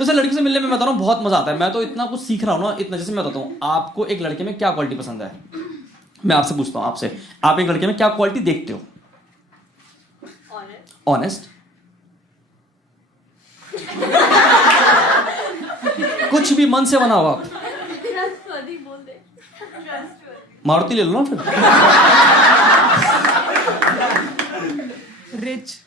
तो सर लड़की से मिलने में मैं बता रहा हूँ बहुत मजा आता है। मैं तो इतना कुछ सीख रहा हूँ ना, इतना। जैसे मैं बताता हूँ आपको, एक लड़के में क्या क्वालिटी पसंद है। मैं आपसे पूछता हूँ, आपसे, आप एक लड़के में क्या क्वालिटी देखते हो? ऑनेस्ट। कुछ भी मन से बना हो आप। मारुति ले लो ना फिर। रिच।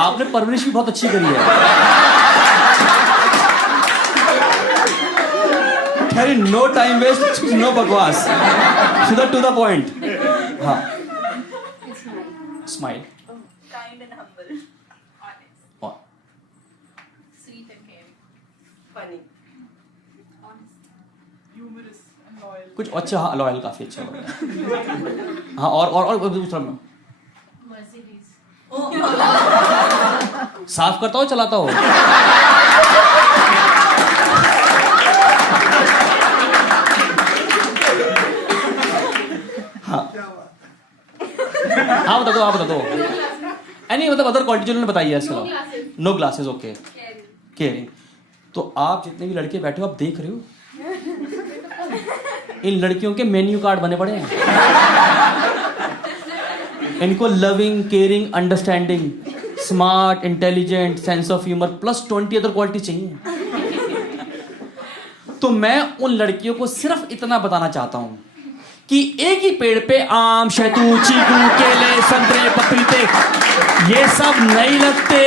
आपने परवरिश भी बहुत अच्छी करी है। खैर, नो टाइम वेस्ट, नो बकवास, सीधा टू द पॉइंट। हाँ, smile, kind and humble, honest, sweet and caring, funny, honest, humorous and loyal. कुछ अच्छा। हाँ, लॉयल काफी अच्छा लग रहा है। हाँ, और दूसरा में Mercedes, साफ करता हो चलाता हो? हाँ, हाँ बता दो, आप बता दो। नहीं, मतलब अदर क्वालिटी जो उन्होंने बताई है इसके अलावा। No glasses, okay. केयरिंग। तो आप जितने भी लड़के बैठे हो, आप देख रहे हो इन लड़कियों के मेन्यू कार्ड बने पड़े हैं। इनको loving, caring, understanding, smart, intelligent, sense of humour plus 20 other quality चाहिए। तो मैं उन लड़कियों को सिर्फ इतना बताना चाहता हूं कि एक ही पेड़ पे आम, शहतूत, चीकू, केले, संतरे, पपीते, ये सब नहीं लगते।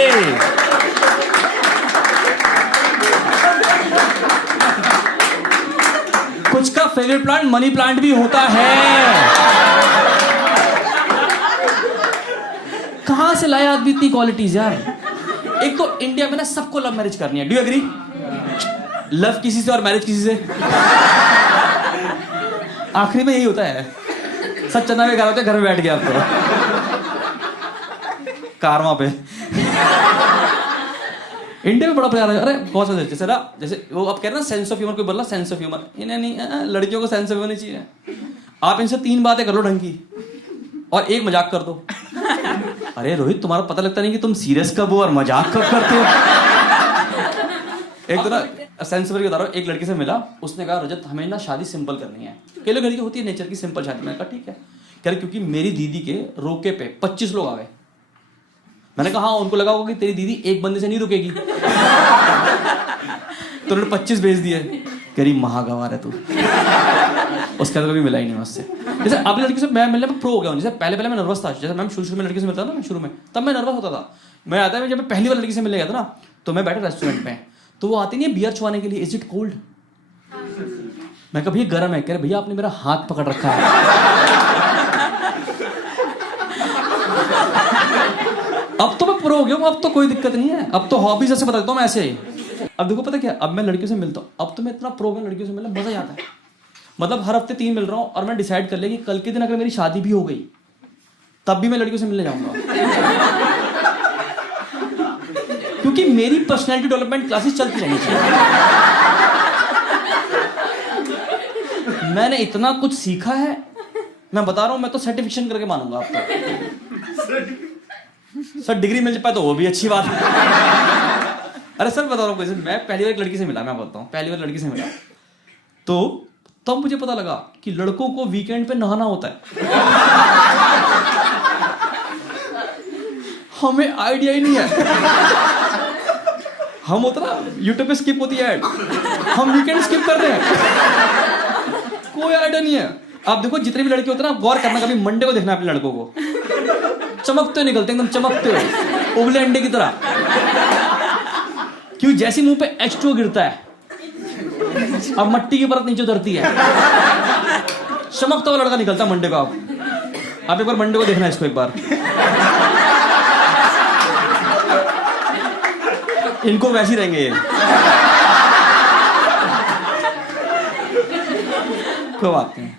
कुछ का फेवरेट प्लांट मनी प्लांट भी होता है। कहां से लाए आदमी इतनी क्वालिटीज यार? एक तो इंडिया में ना सबको लव मैरिज करनी है। Do you agree? लव किसी से और मैरिज किसी से, आखिरी में यही होता है। सब चंदा में घर होते, घर में बैठ गया आप तो कारवा पे। इंडिया में बड़ा प्यार है। अरे बहुत सारे जैसे ना, जैसे वो आप कह रहे हैं ना सेंस ऑफ ह्यूमर, कोई बोला सेंस ऑफ ह्यूमर, इन्हें नहीं, लड़कियों को सेंस ऑफ ह्यूमर नहीं चाहिए। आप इनसे 3 बातें कर लो ढंग की और एक मजाक कर दो। अरे रोहित, तुम्हारा पता लगता नहीं कि तुम सीरियस कब हो और मजाक कब करते हो। एक तो ना सेंस ऑफ ह्यूमर बता रहा हूँ, एक लड़की से मिला, उसने कहा रजत हमें ना शादी सिंपल करनी है। कई लोग लड़की होती है नेचर की सिंपल शादी। मैंने कहा ठीक है। कह रहे क्योंकि मेरी दीदी के रोके पे 25 लोग आ गए। मैंने कहा हाँ, उनको लगा होगा कि तेरी दीदी एक बंदे से नहीं रुकेगी, तो उन्होंने 25 भेज दिए। कह रही महागवार है तू। उसके बाद कभी मिला ही नहीं मुझसे। जैसे अपनी लड़की से मैं मिलने में प्रो हो गया हूँ। जैसे पहले मैं नर्वस था, जैसे मैं शुरू में लड़की से मिलता था ना, शुरू में तब मैं नर्वस होता था। मैं आता है, जब मैं पहली बार लड़की से मिलने गया था ना, तो मैं बैठा रेस्टोरेंट में, तो वो आती नहीं है बियर छुआने के लिए, इज इट कोल्ड? मैं कहा भैया गर्म है। कह रहे भैया आपने मेरा हाथ पकड़ रखा है। अब तो मैं प्रो हो गया हूँ, अब तो कोई दिक्कत नहीं है। अब तो हॉबीज ऐसे बता देता हूँ मैं ऐसे ही। अब देखो पता क्या, अब मैं लड़कियों से मिलता हूँ, अब तो मैं इतना प्रो हूँ लड़कियों से मिलना, मजा आता है। मतलब हर हफ्ते 3 मिल रहा हूँ और मैं डिसाइड कर लिया कि कल के दिन अगर मेरी शादी भी हो गई तब भी मैं लड़कियों से मिलने जाऊंगा। क्योंकि मेरी पर्सनैलिटी डेवलपमेंट क्लासेस चलती रहनी चाहिए। मैंने इतना कुछ सीखा है, मैं बता रहा हूं, मैं तो सर्टिफिकेशन करके मानूंगा आपको। सर डिग्री मिल पाए तो वो भी अच्छी बात है। अरे सर बता रहा हूँ, मैं पहली बार एक लड़की से मिला, मैं बोलता हूँ पहली बार लड़की से मिला, तो तब मुझे पता लगा कि लड़कों को वीकेंड पे नहाना होता है। हमें आइडिया ही नहीं है। हम होता ना यूट्यूब पे स्किप होती है ऐड, हम वीकेंड स्किप कर रहे हैं, कोई आइडिया नहीं है। आप देखो जितने भी लड़के होते हैं ना, गौर करना, कभी मंडे को देखना अपने लड़कों को, चमकते हुए निकलते एकदम चमकते हुए, उबले अंडे की तरह। क्यों? जैसे मुंह पे H2O गिरता है, अब मट्टी की परत नीचे उतरती है, चमकता हुआ लड़का निकलता मंडे को। आप एक बार मंडे को देखना इसको एक बार। इनको वैसे ही रहेंगे ये। कोई बात नहीं,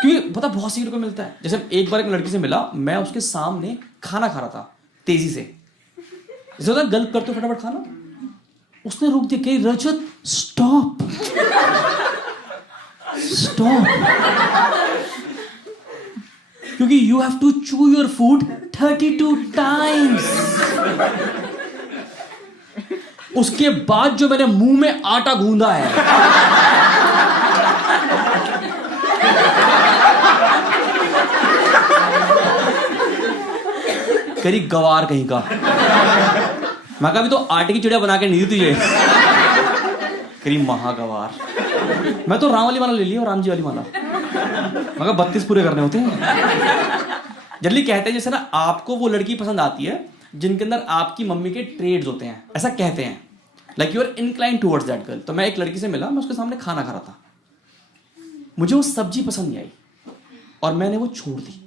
क्योंकि पता बहुत सीखने को मिलता है। जैसे एक बार एक लड़की से मिला, मैं उसके सामने खाना खा रहा था तेजी से, जैसे होता है गल्प करते हो फटाफट खाना, उसने रोक दिया, कही रजत स्टॉप स्टॉप। क्योंकि you have to chew your food 32 times. उसके बाद जो मैंने मुंह में आटा गूंदा है, करी गवार कहीं का। मैं कहा अभी तो आटे की चिड़िया बना के नहीं दी तुझे, करी महागवार। मैं तो राम वाली माला ले ली और राम जी वाली माला। मैं कहा 32 पूरे करने होते हैं। जल्दी कहते हैं जैसे ना आपको वो लड़की पसंद आती है जिनके अंदर आपकी मम्मी के ट्रेड्स होते हैं, ऐसा कहते हैं, like you are incline towards that girl. तो मैं एक लड़की से मिला, मैं उसके सामने खाना खा रहा था, मुझे वो सब्जी पसंद नहीं आई और मैंने वो छोड़ दी।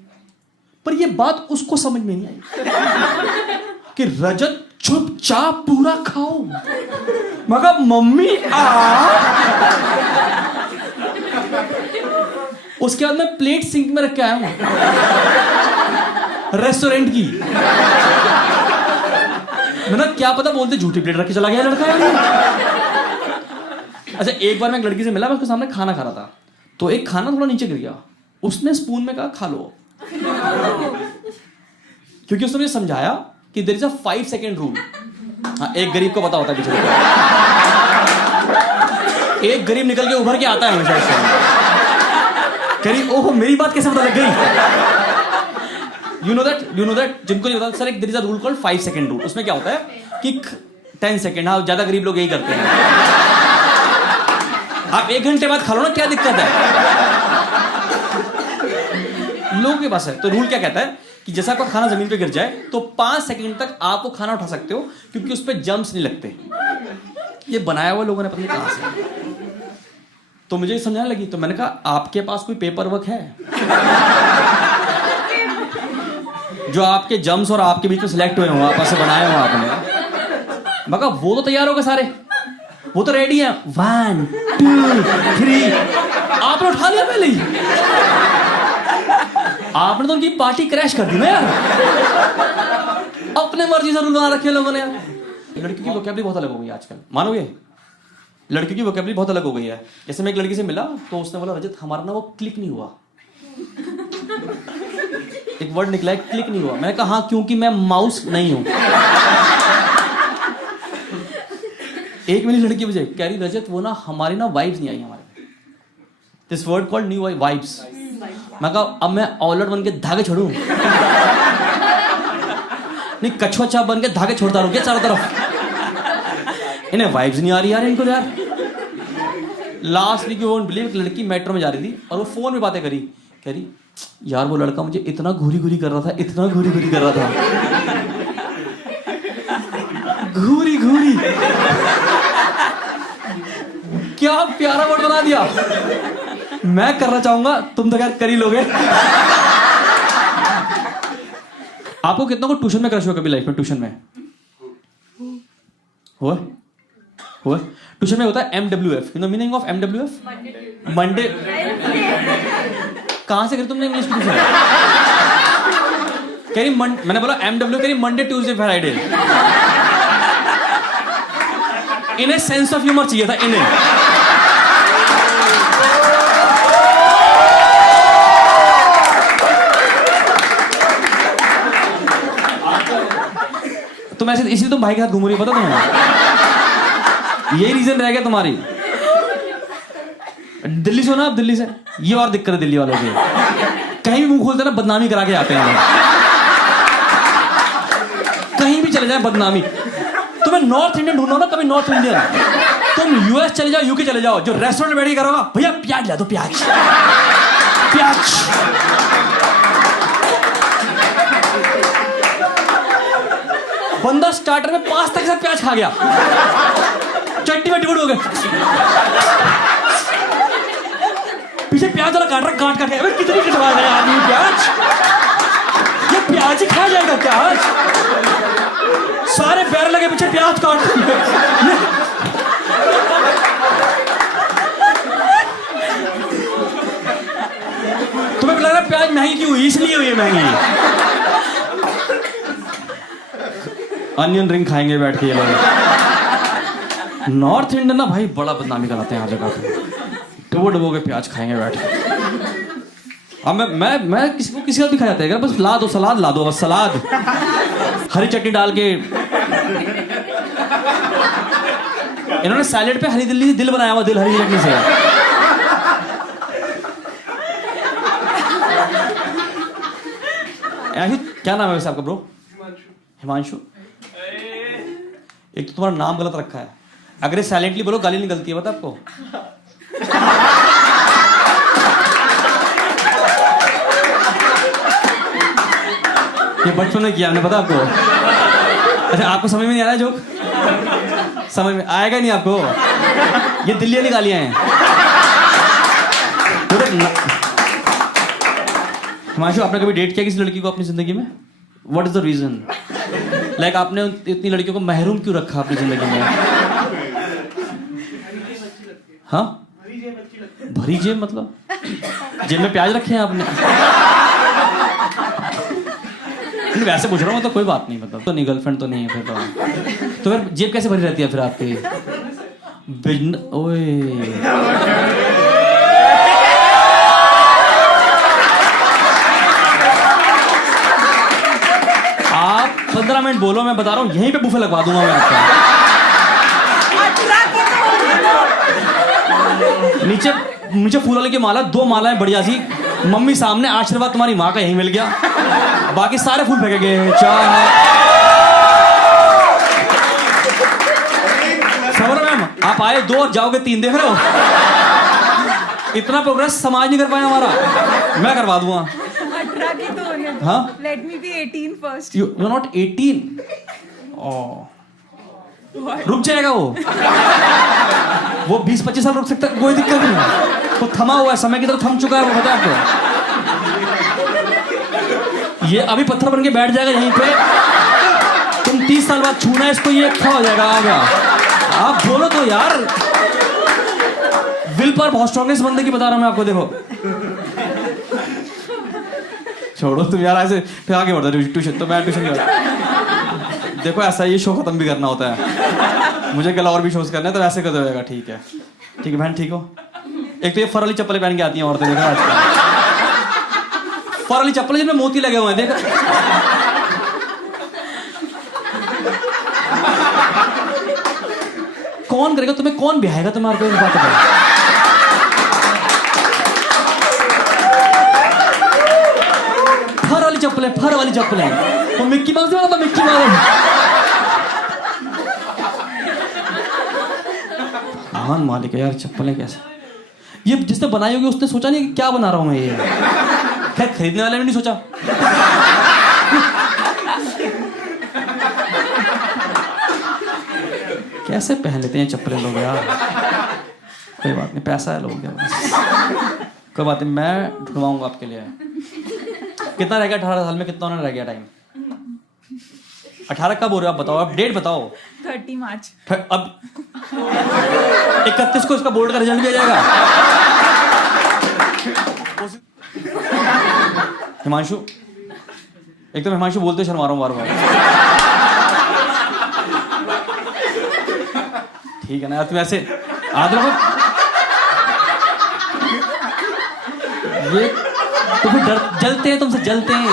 पर ये बात उसको समझ में नहीं आई कि रजत चुपचाप पूरा खाओ। मैं कहा मम्मी उसके बाद मैं प्लेट सिंक में रख के आया हूं रेस्टोरेंट की। मैंने क्या पता बोलते झूठी प्लेट रख के चला गया लड़का है। अच्छा एक बार मैं एक लड़की से मिला, मैं उसके सामने खाना खा रहा था, तो एक खाना थोड़ा नीचे गिर गया, उसने स्पून में कहा खा लो, क्योंकि उसने मुझे समझाया कि there is a 5 second rule. हाँ, एक गरीब को पता होता है बेचारे को। एक गरीब निकल के उभर के आता है हमेशा इससे। कह रही ओहो मेरी बात कैसे पता लग गई। यू नो दैट जिनको नहीं पता सर, एक there is a rule called 5 second rule. उसमें क्या होता है कि 10 सेकंड, हाँ ज्यादा गरीब लोग यही करते हैं। आप 1 घंटे बाद खा लो ना, क्या दिक्कत है लोगों के पास है। तो रूल क्या कहता है कि जैसा आपका खाना जमीन पे गिर जाए तो 5 सेकंड तक आप वो खाना उठा सकते हो, क्योंकि उस पर जम्प्स नहीं लगते। ये बनाया हुआ लोगों ने पता नहीं कहां से। तो मुझे समझाने लगी, तो मैंने कहा आपके पास कोई पेपर वर्क है जो आपके जम्स और आपके बीच में सिलेक्ट हुए हो, आपस में बनाए हो आपने। मैं कहा वो तो तैयार हो गए सारे, वो तो रेडी है, 1 2 3। आपने उठा लिया पहले ही, आपने तो उनकी पार्टी क्रैश कर दी ना यार। अपने मर्जी से रूल बना रखे लोगों ने यार। लड़की की वोकैबुलरी बहुत अलग हो गई है आजकल, मानोगे? लड़की की वोकैबुलरी बहुत अलग हो गई है। जैसे मैं एक लड़की से मिला तो उसने बोला रजत हमारा ना वो क्लिक नहीं हुआ। एक वर्ड निकला है क्लिक नहीं हुआ। मैंने कहा हाँ क्योंकि मैं माउस नहीं हूं। एक मेरी लड़की मुझे कह रही रजत वो ना हमारी ना वाइब्स नहीं आई हमारे। This word called new vibes. मैं कहा अब मैं औलट बन के धागे छोड़ूं? नहीं कछुआ चाप बन के धागे छोड़ता रहूं क्या चारों तरफ? इन्हें वाइब्स नहीं आ रही यार इनको यार। Last week you won't believe, लड़की मेट्रो में जा रही थी और वो फोन में बातें करी, कह रही यार वो लड़का मुझे इतना घूरी घूरी कर रहा था, इतना घूरी घूरी कर रहा था। घूरी घूरी क्या प्यारा वर्ड बना दिया। मैं करना चाहूंगा, तुम तो क्या कर ही लोगे। आपको कितना को ट्यूशन में क्रश हुआ कभी लाइफ में? ट्यूशन में हुआ? ट्यूशन में होता है MWF। You know meaning of MWF? Monday. कहां से करी तुमने इंग्लिश ट्यूशन? कह रही मैंने बोला MW, कह रही मंडे ट्यूसडे फ्राइडे। इन्हें सेंस ऑफ ह्यूमर चाहिए था इन्हें। तुम ऐसे इसलिए तुम भाई के साथ घूम रही हो, पता तुम्हें? यही रीजन रह गया तुम्हारी। दिल्ली से हो ना आप? दिल्ली से ये और दिक्कत है दिल्ली वालों की, कहीं भी मुंह खोलते ना बदनामी करा के आते हैं। कहीं भी चले जाए बदनामी। तुम्हें नॉर्थ इंडियन ढूंढना ना, कभी नॉर्थ इंडियन। तुम US चले जाओ, UK चले जाओ, जो रेस्टोरेंट में बैठ के करोगा भैया प्याज ला दो, प्याज प्याज। बंदा स्टार्टर में पास्ता के साथ प्याज खा गया, चट्टी में डिबड़ हो गए, पीछे प्याज वाला काट रहा, काट काट के कितनी कटवा रहा है आदमी प्याज। ये प्याज ही खा जाएगा क्या आज? सारे पैर लगे पीछे प्याज काट। तुम्हें लग रहा है प्याज महंगी क्यों हुई? इसलिए हुई है महंगी। अनियन रिंग खाएंगे बैठ के ये लोग। नॉर्थ इंडियन ना भाई बड़ा बदनामी कराते हैं हर जगह पे। डबो डबो के प्याज खाएंगे बैठ के। अब मैं किसी का भी खा जाता है, बस ला दो सलाद, ला दो बस सलाद, हरी चटनी डाल के। इन्होंने सैलेड पे हरी दिल्ली दिल बनाया हुआ, दिल हरी चटनी से। क्या नाम है वैसे आपका ब्रो? हिमांशु। एक तो तुम्हारा नाम गलत रखा है, अगर साइलेंटली बोलो गाली निकलती है, पता आपको? ये बचपन में किया हमने, पता आपको? अच्छा, आपको समझ में नहीं आ रहा है जोक? समझ में आएगा नहीं आपको? ये दिल्ली वाली गालियां हैं। हिमांशु, आपने कभी डेट किया किसी लड़की को अपनी जिंदगी में? What is the reason? Like आपने इतनी लड़कियों को महरूम क्यों रखा अपनी जिंदगी में? हाँ, भरी जेब मतलब जेब में प्याज रखे हैं आपने? वैसे पूछ रहा हूँ, तो कोई बात नहीं, मतलब तो नहीं, गर्लफ्रेंड तो नहीं है फिर तो फिर जेब कैसे भरी रहती है फिर आपकी? ओए आप 15 मिनट बोलो, मैं बता रहा हूँ यहीं पे बुफे लगवा दूंगा मैं आपका। नीचे नीचे फूल वाले की माला, 2 मालाएं बढ़िया सी, मम्मी सामने, आशीर्वाद तुम्हारी माँ का यहीं मिल गया, बाकी सारे फूल फेंके गए। समझ मैम, आप आए 2 और जाओगे 3, देख रहे हो? इतना प्रोग्रेस समाज नहीं कर पाया हमारा, मैं करवा दूंगा। 18 की तो होने दो। हाँ, Let me be 18 first. You are not 18। रुक जाएगा वो 20-25 साल रुक सकता है, कोई दिक्कत नहीं है। वो थमा हुआ है, समय की तरह थम चुका है, वो पता है आपको? ये अभी पत्थर बन के बैठ जाएगा यहीं पे, तुम 30 साल बाद छूना है इसको, ये खड़ा हो जाएगा। आ गया, आप बोलो तो यार। विल पर बहुत स्ट्रॉन्गेस्ट बंदे की बता रहा हूं मैं आपको, देखो। छोड़ो तुम यार, ऐसे फिर आगे बढ़ रहे ट्यूशन, तो मैं ट्यूशन नहीं। देखो ऐसा ये शो खत्म भी करना होता है, मुझे कल और भी शोज करना है, तो ऐसे कर देगा। ठीक है बहन, ठीक हो? एक तो ये फर वाली चप्पलें पहन के आती हैं औरतें, देखा आजकल फर वाली चप्पलें जिनमें मोती लगे हुए हैं, देखा? कौन करेगा तुम्हें, कौन बिहाएगा तुम्हारे को? बात है, फर वाली चप्पलें तो मिक्की माउस नहीं बनता, मिक्की माउस। महान मालिक है यार, चप्पलें कैसे ये जिसने बनाई होगी उसने सोचा नहीं कि क्या बना रहा हूं मैं ये। खैर खरीदने वाले ने नहीं सोचा। कैसे पहन लेते हैं चप्पलें लोग यार। कोई बात नहीं, पैसा है लोगों के पास, कोई बात नहीं, मैं ढूंढवाऊंगा आपके लिए। कितना रह गया 18 साल में, कितना होने रह गया टाइम? 18 कब हो रहे हो आप बताओ, आप डेट बताओ। 30 मार्च। अब 31 को इसका बोर्ड का रिजल्ट भी आ जाएगा। हिमांशु, एक तो हिमांशु बोलते शर्मा रहा हूं बार-बार। ठीक है ना यार, तुम ऐसे याद रखो, ये तो फिर जलते हैं तुमसे, जलते हैं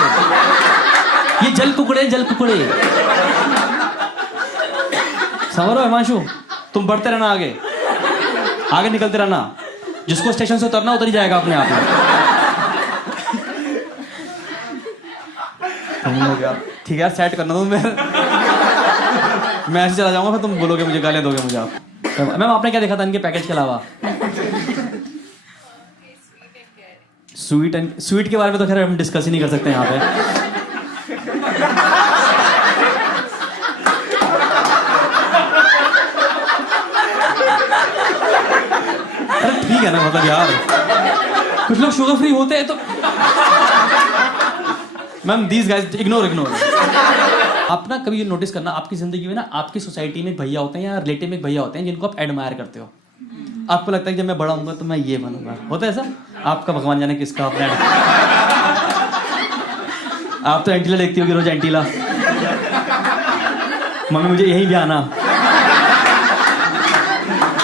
ये, जल कुकड़े। समझ रहे हो हिमांशु? तुम बढ़ते रहना, आगे निकलते रहना, जिसको स्टेशन से उतरना उतर ही जाएगा अपने आप में। ठीक है, सेट करना तुम, मैं ऐसे चला जाऊंगा, फिर तुम बोलोगे मुझे, गालियां दोगे मुझे आप। मैम आपने क्या देखा था इनके पैकेज के अलावा? स्वीट के बारे में तो खैर हम डिस्कस ही नहीं कर सकते यहाँ पे। अरे ठीक है ना, मतलब यार कुछ लोग शुगर फ्री होते हैं तो। Ma'am these guys ignore. आप ना कभी ये नोटिस करना, आपकी जिंदगी में ना, आपकी सोसाइटी में एक भैया होते हैं या रिलेटिव में एक भैया होते हैं जिनको आप एडमायर करते हो। आपको लगता है कि जब मैं बड़ा होऊंगा तो मैं ये बनूंगा, होता है ऐसा? आपका भगवान जाने किसका अपना। आप तो एंटीला देखती होगी रोज, एंटीला। मम्मी मुझे यही ब्याह आना,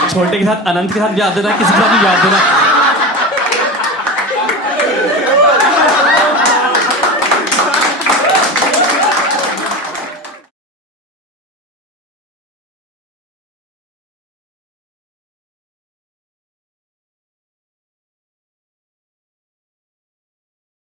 छोटे के साथ अनंत के साथ ब्याह देना, किसी के साथ भी ब्याह देना।